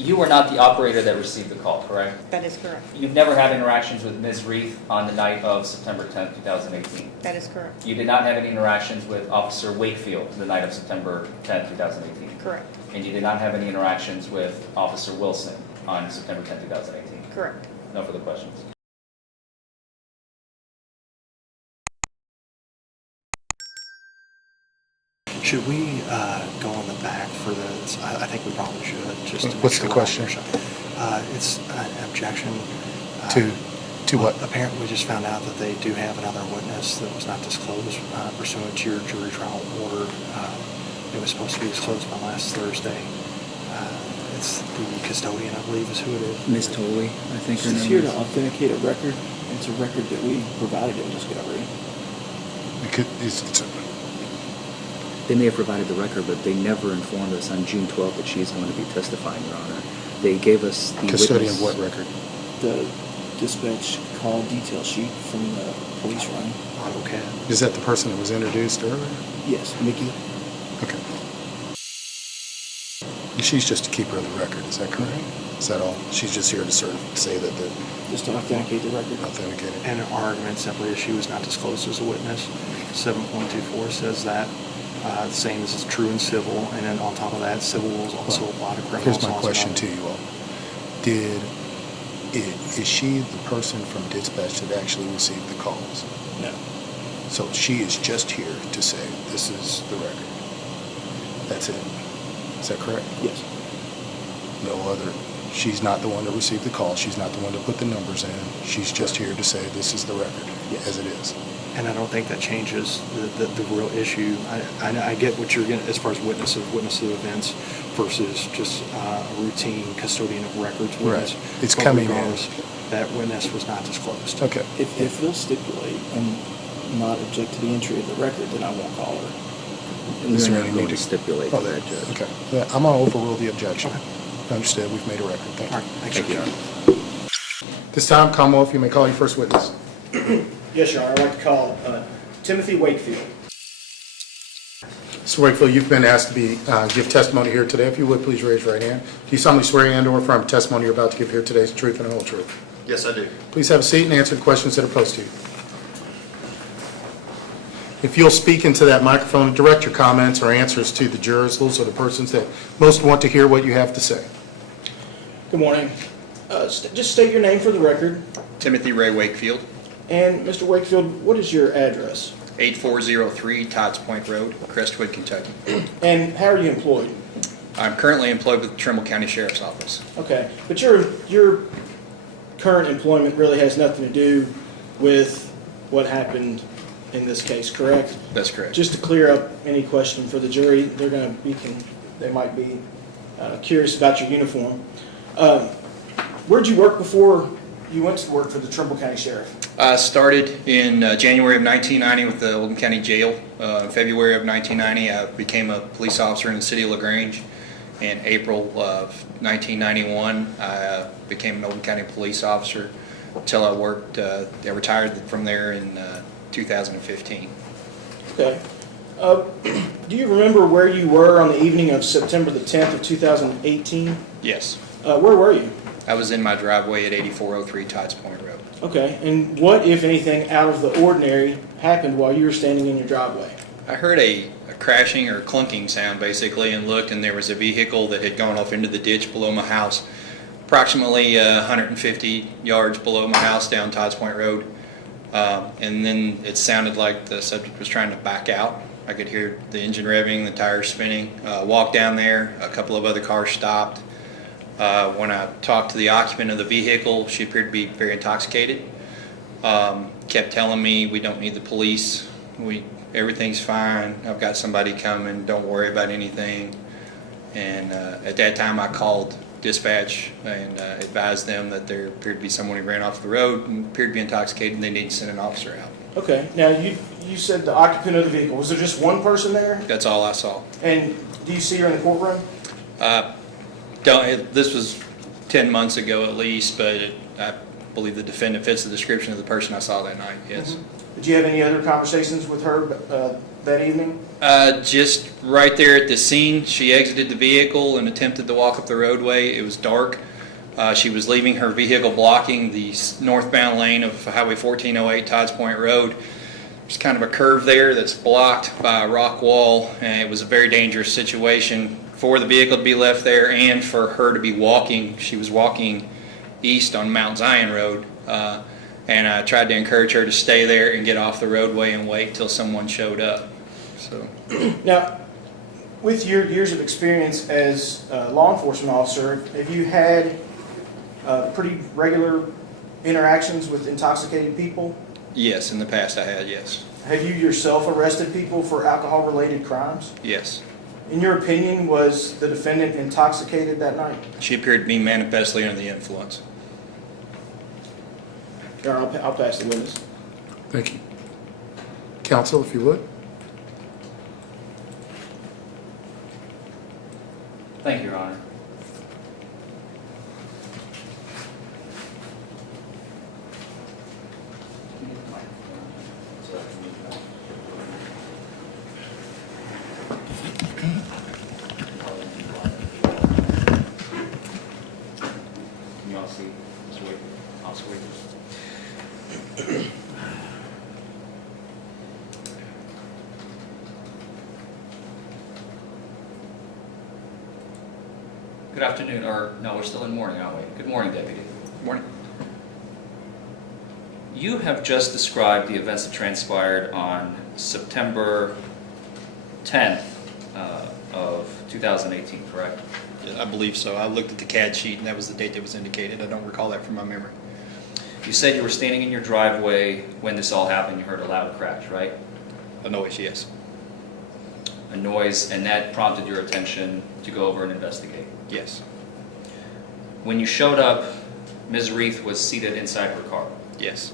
You were not the operator that received the call, correct? That is correct. You've never had interactions with Ms. Reith on the night of September 10th, 2018. That is correct. You did not have any interactions with Officer Wakefield the night of September 10th, 2018. Correct. And you did not have any interactions with Officer Wilson on September 10th, 2018. Correct. No further questions. Should we go on the back for this? I think we probably should. Just to What's the question? It's an objection. To what? Apparently, we just found out that they do have another witness that was not disclosed pursuant to your jury trial order. It was supposed to be disclosed by last Thursday. It's the custodian, I believe, is who it is. Ms. Tolley, I think her She's name here is. to authenticate a record. It's a record that we provided in discovery. They may have provided the record, but they never informed us on June 12th that she's going to be testifying, Your Honor. They gave us the Custodian witness. of what record? The dispatch call detail sheet from the police run. Okay. Is that the person that was introduced earlier? Yes, Mickey. Okay. She's just a keeper of the record, is that correct? Is that all? She's just here to sort of say that the Just to authenticate the record. authenticated. And our argument simply is she was not disclosed as a witness. 7.24 says that. The same as is true in civil, and then on top of that, civil rules also apply to criminal. Here's my question to you all. Is she the person from dispatch that actually received the calls? No. So she is just here to say, this is the record. That's it. Is that correct? Yes. No other. She's not the one that received the call. She's not the one to put the numbers in. She's just here to say, this is the record, Yes. as it is. And I don't think that changes the real issue. I get what you're getting as far as witness of events versus just a routine custodian of records witness. Right. It's But coming in. regardless, that witness was not disclosed. Okay. If they'll stipulate and not object to the entry of the record, then I won't call her. We're Is there not any going need to stipulate Oh, that, there- Judge. Okay. Yeah, I'm going to overrule the objection. Okay. Understood. We've made a record. Thank you. All right, thanks, Thank you, Your Your Honor. Honor. This time, Commonwealth, you may call your first witness. Yes, Your Honor. I'd like to call Timothy Wakefield. Mr. Wakefield, you've been asked to give testimony here today. If you would, please raise your right hand. Do you solemnly swear and/or affirm testimony you're about to give here today is the truth and the whole truth? Yes, I do. Please have a seat and answer the questions that are posed to you. If you'll speak into that microphone and direct your comments or answers to the jurors, those are the persons that most want to hear what you have to say. Good morning. Just state your name for the record. Timothy Ray Wakefield, And Mr. Wakefield, what is your address? 8403 Tots Point Road, Crestwood, Kentucky. And how are you employed? I'm currently employed with the Trimble County Sheriff's Office. Okay, but your current employment really has nothing to do with what happened in this case, correct? That's correct. Just to clear up any question for the jury, they might be curious about your uniform. Where'd you work before you went to work for the Trimble County Sheriff? I started in January of 1990 with the Oldham County Jail. In February of 1990, I became a police officer in the city of LaGrange. In April of 1991, I became an Oldham County police officer until I retired from there in 2015. Okay. Do you remember where you were on the evening of September the 10th of 2018? Yes. Where were you? I was in my driveway at 8403 Tots Point Road. Okay, and what, if anything, out of the ordinary happened while you were standing in your driveway? I heard a crashing or clunking sound basically and looked, and there was a vehicle that had gone off into the ditch below my house, approximately 150 yards below my house down Tots Point Road. And then it sounded like the subject was trying to back out. I could hear the engine revving, the tires spinning. Walked down there, a couple of other cars stopped. When I talked to the occupant of the vehicle, she appeared to be very intoxicated. Kept telling me, we don't need the police. Everything's fine. I've got somebody coming. Don't worry about anything. And at that time, I called dispatch and advised them that there appeared to be someone who ran off the road and appeared to be intoxicated, and they need to send an officer out. Okay, now you said the occupant of the vehicle. Was there just one person there? That's all I saw. And do you see her in the courtroom? This was 10 months ago at least, but I believe the defendant fits the description of the person I saw that night, yes. Mm-hmm. Did you have any other conversations with her that evening? Just right there at the scene, she exited the vehicle and attempted to walk up the roadway. It was dark. She was leaving her vehicle blocking the northbound lane of Highway 1408 Tides Point Road. There's kind of a curve there that's blocked by a rock wall, and it was a very dangerous situation for the vehicle to be left there and for her to be walking. She was walking east on Mount Zion Road, and I tried to encourage her to stay there and get off the roadway and wait till someone showed up. So. Now, with your years of experience as a law enforcement officer, have you had pretty regular interactions with intoxicated people? Yes, in the past I had, yes. Have you yourself arrested people for alcohol-related crimes? Yes. In your opinion, was the defendant intoxicated that night? She appeared to be manifestly under the influence. Your Honor, I'll pass the witness. Thank you. Counsel, if you would. Thank you, Your Honor. Can you all see Mr. Wakefield? Officer Wakefield? Good afternoon, or no, we're still in morning, aren't we? Good morning, Deputy. Morning. You have just described the events that transpired on September 10th of 2018, correct? I believe so. I looked at the CAD sheet and that was the date that was indicated. I don't recall that from my memory. You said you were standing in your driveway when this all happened. You heard a loud crash, right? A noise, yes. A noise, and that prompted your attention to go over and investigate. Yes. When you showed up, Ms. Reith was seated inside her car. Yes.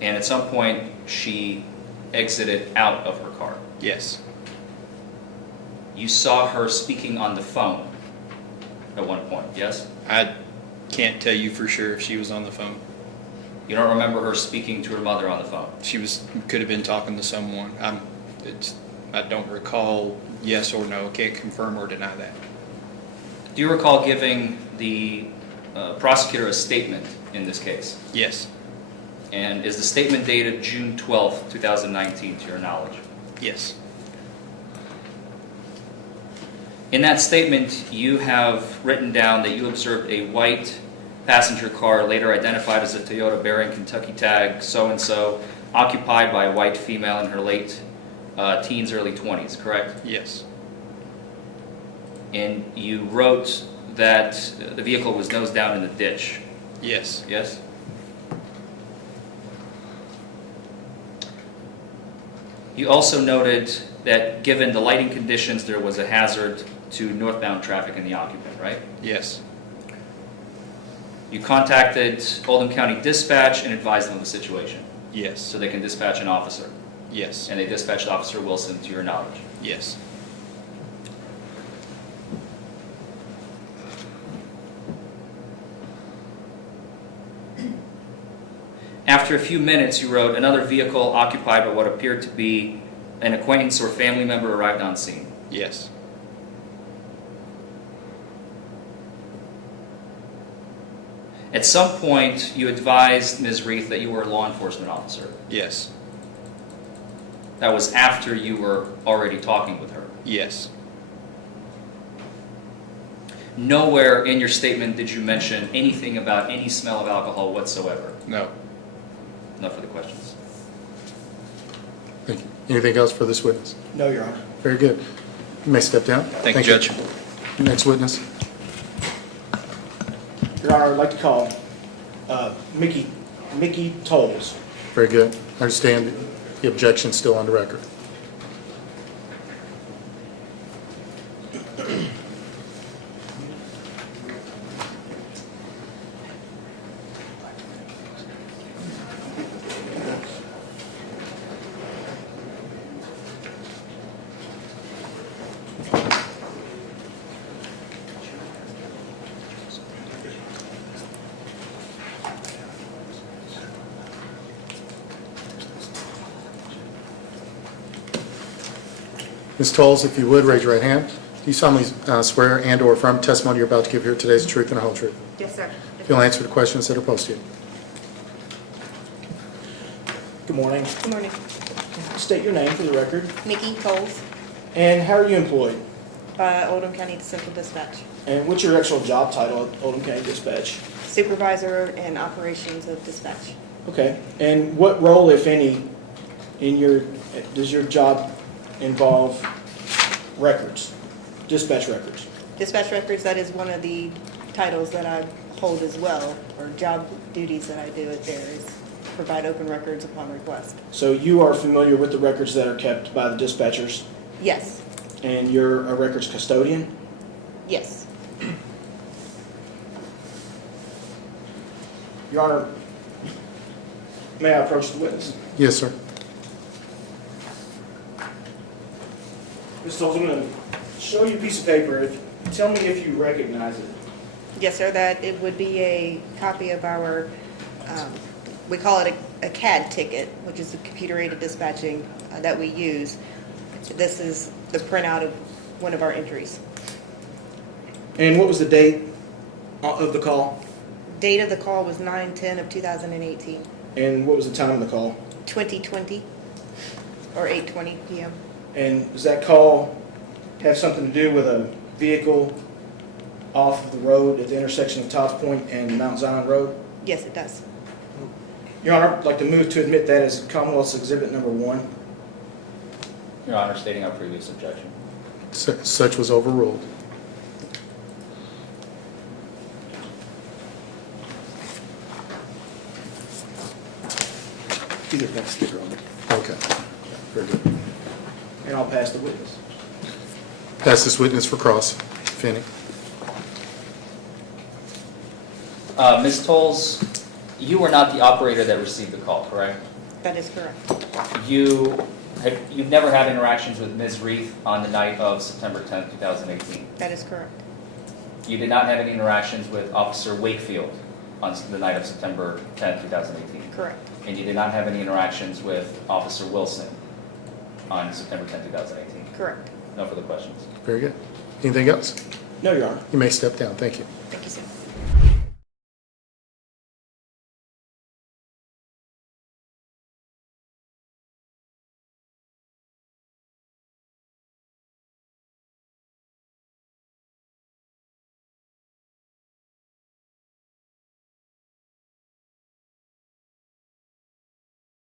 And at some point, she exited out of her car. Yes. You saw her speaking on the phone at one point, yes? I can't tell you for sure if she was on the phone. You don't remember her speaking to her mother on the phone? She could have been talking to someone. I don't recall yes or no. Can't confirm or deny that. Do you recall giving the prosecutor a statement in this case? Yes. And is the statement dated June 12th, 2019, to your knowledge? Yes. In that statement, you have written down that you observed a white passenger car, later identified as a Toyota bearing Kentucky tag so-and-so, occupied by a white female in her late teens, early 20s, correct? Yes. And you wrote that the vehicle was nose down in the ditch, Yes. yes? You also noted that given the lighting conditions, there was a hazard to northbound traffic in the occupant, right? Yes. You contacted Oldham County Dispatch and advised them of the situation, Yes. so they can dispatch an officer. Yes. And they dispatched Officer Wilson, to your knowledge. Yes. After a few minutes, you wrote, another vehicle occupied by what appeared to be an acquaintance or family member arrived on scene. Yes. At some point, you advised Ms. Reith that you were a law enforcement officer. Yes. That was after you were already talking with her. Yes. Nowhere in your statement did you mention anything about any smell of alcohol whatsoever. No. Enough for the questions. Thank you. Anything else for this witness? No, Your Honor. Very good. You may step down. Thank you, Judge. Next witness. Your Honor, I'd like to call Mickey Tolles. Very good. I understand the objection still on the record. Ms. Tolles, if you would, raise your right hand. Do you solemnly swear and/or affirm testimony you're about to give here today is the truth and the whole truth? Yes, sir. If you'll answer the questions that are posed to you. Good morning. Good morning. State your name for the record. Nikki Coles, And how are you employed? Oldham County Central Dispatch. And what's your actual job title at Oldham County Dispatch? Supervisor and operations of dispatch. Okay. And what role, if any, does your job involve records, dispatch records? Dispatch records, that is one of the titles that I hold as well, or job duties that I do at there is provide open records upon request. So you are familiar with the records that are kept by the dispatchers, Yes, and you're a records custodian? yes. Your Honor, may I approach the witness? Yes, sir. Ms. Tolles, I'm going to show you a piece of paper. Tell me if you recognize it. Yes, sir, that it would be a copy of our, we call it a CAD ticket, which is the computer-aided dispatching that we use. This is the printout of one of our entries. And what was the date of the call? Date of the call was 9/10 of 2018, And what was the time of the call? 2020, or 8:20 p.m. And does that call have something to do with a vehicle off of the road at the intersection of Todd's Point and Mount Zion Road? Yes, it does. Your Honor, I'd like to move to admit that as Commonwealth's Exhibit Number 1. Your Honor, stating our previous objection. Such was overruled. Either got a sticker on it. Okay. Very good. And I'll pass the witness. Pass this witness for cross, if any. Ms. Tolles, you were not the operator that received the call, correct? That is correct. You've never had interactions with Ms. Reith on the night of September 10th, 2018. That is correct. You did not have any interactions with Officer Wakefield on the night of September 10th, 2018. Correct. And you did not have any interactions with Officer Wilson on September 10th, 2018. Correct. No further questions. Very good. Anything else? No, Your Honor. You may step down. Thank you. Thank you, sir.